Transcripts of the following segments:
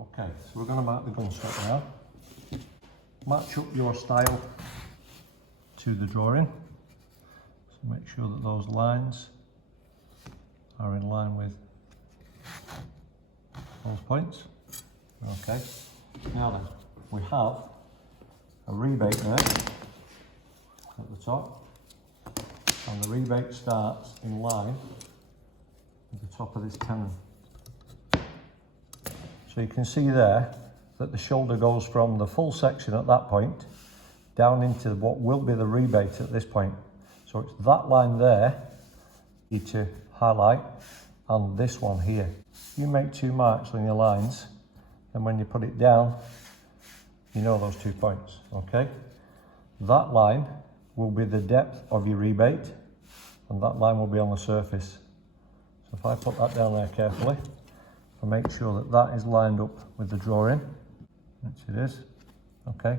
Okay, so we're going to mark the gunstock now. Match up your style to the drawing. So make sure that those lines are in line with those points. Okay, now then, we have a rebate there at the top, and the rebate starts in line with the top of this tenon. So you can see there that the shoulder goes from the full section at that point down into what will be the rebate at this point. So it's that line there you need to highlight, and this one here. You make 2 marks on your lines, and when you put it down, you know those 2 points, okay? That line will be the depth of your rebate, and that line will be on the surface. So if I put that down there carefully, I make sure that that is lined up with the drawing, which it is, okay?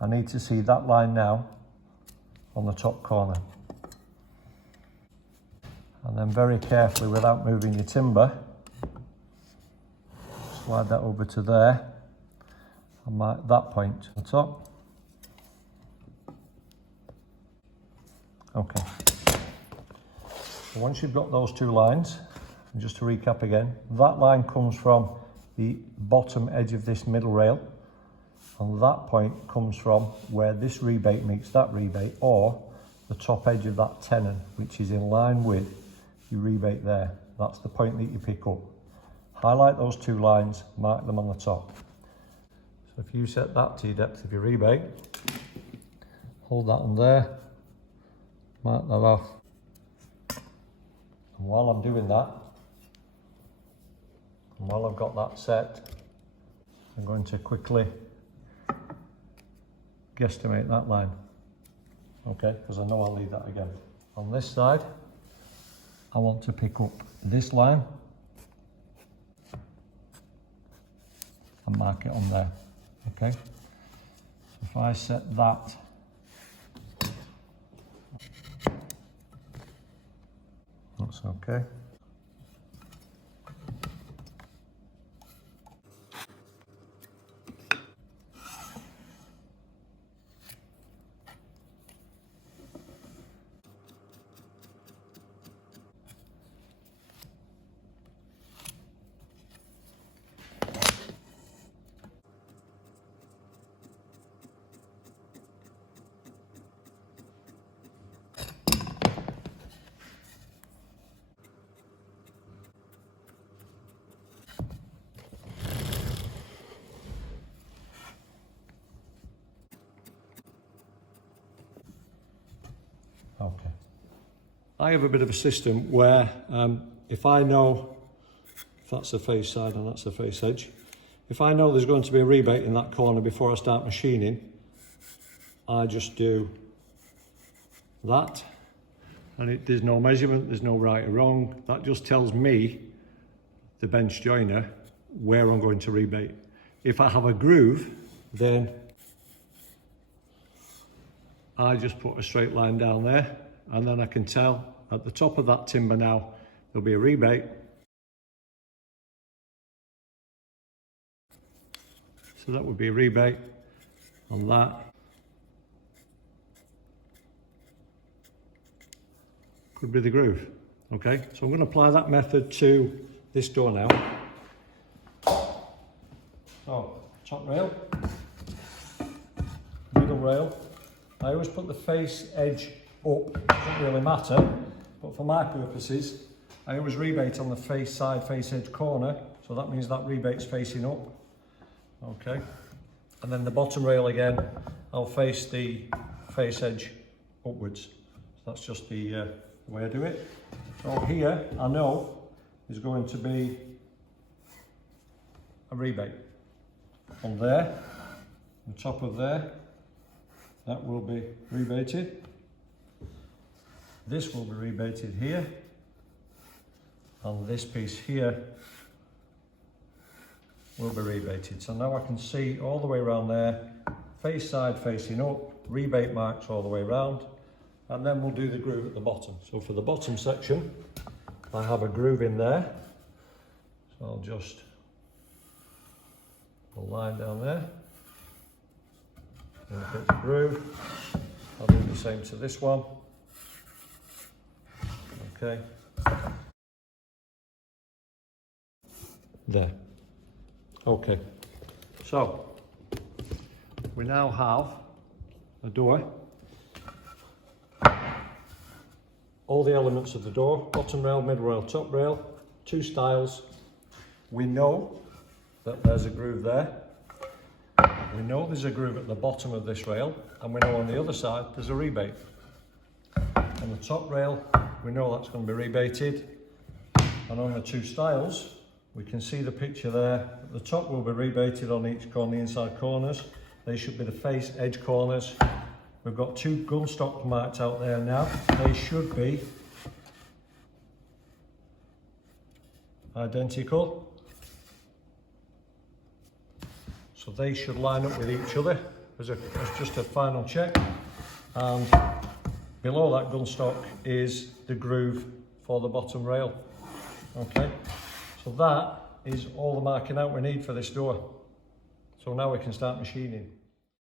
I need to see that line now on the top corner. And then very carefully, without moving your timber, slide that over to there and mark that point on the top. Okay. So once you've got those 2 lines, and just to recap again, that line comes from the bottom edge of this middle rail, and that point comes from where this rebate meets that rebate, or the top edge of that tenon, which is in line with your rebate there. That's the point that you pick up. Highlight those 2 lines, mark them on the top. So if you set that to your depth of your rebate, hold that on there, mark that off. And while I'm doing that, and while I've got that set, I'm going to quickly guesstimate that line, okay, because I know I'll need that again. On this side, I want to pick up this line and mark it on there, okay? So if I set that, that's okay. Okay. I have a bit of a system where if I know if that's the face side and that's the face edge, if I know there's going to be a rebate in that corner before I start machining, I just do that, and there's no measurement, there's no right or wrong. That just tells me, the bench joiner, where I'm going to rebate. If I have a groove, then I just put a straight line down there, and then I can tell at the top of that timber now there'll be a rebate. So that would be a rebate on that. Could be the groove. Okay, so I'm going to apply that method to this door now. So, top rail, middle rail. I always put the face edge up, it doesn't really matter, but for my purposes, I always rebate on the face side, face edge corner, so that means that rebate's facing up. Okay, and then the bottom rail again, I'll face the face edge upwards. So that's just the way I do it. So here, I know there's going to be a rebate on there, the top of there. That will be rebated. This will be rebated here. And this piece here will be rebated. So now I can see all the way around there, face side facing up, rebate marks all the way around, and then we'll do the groove at the bottom. So for the bottom section, I have a groove in there. So I'll just a line down there. And if it's a groove, I'll do the same to this one. Okay. There. Okay. So, we now have a door. All the elements of the door, bottom rail, middle rail, top rail, 2 stiles. We know that there's a groove there. We know there's a groove at the bottom of this rail, and we know on the other side there's a rebate. On the top rail, we know that's going to be rebated. And on the 2 stiles, we can see the picture there. The top will be rebated on each corner, the inside corners. They should be the face edge corners. We've got 2 Gunstock marked out there now. They should be identical. So they should line up with each other as just a final check. And below that Gunstock is the groove for the bottom rail. Okay, so that is all the marking out we need for this door. So now we can start machining.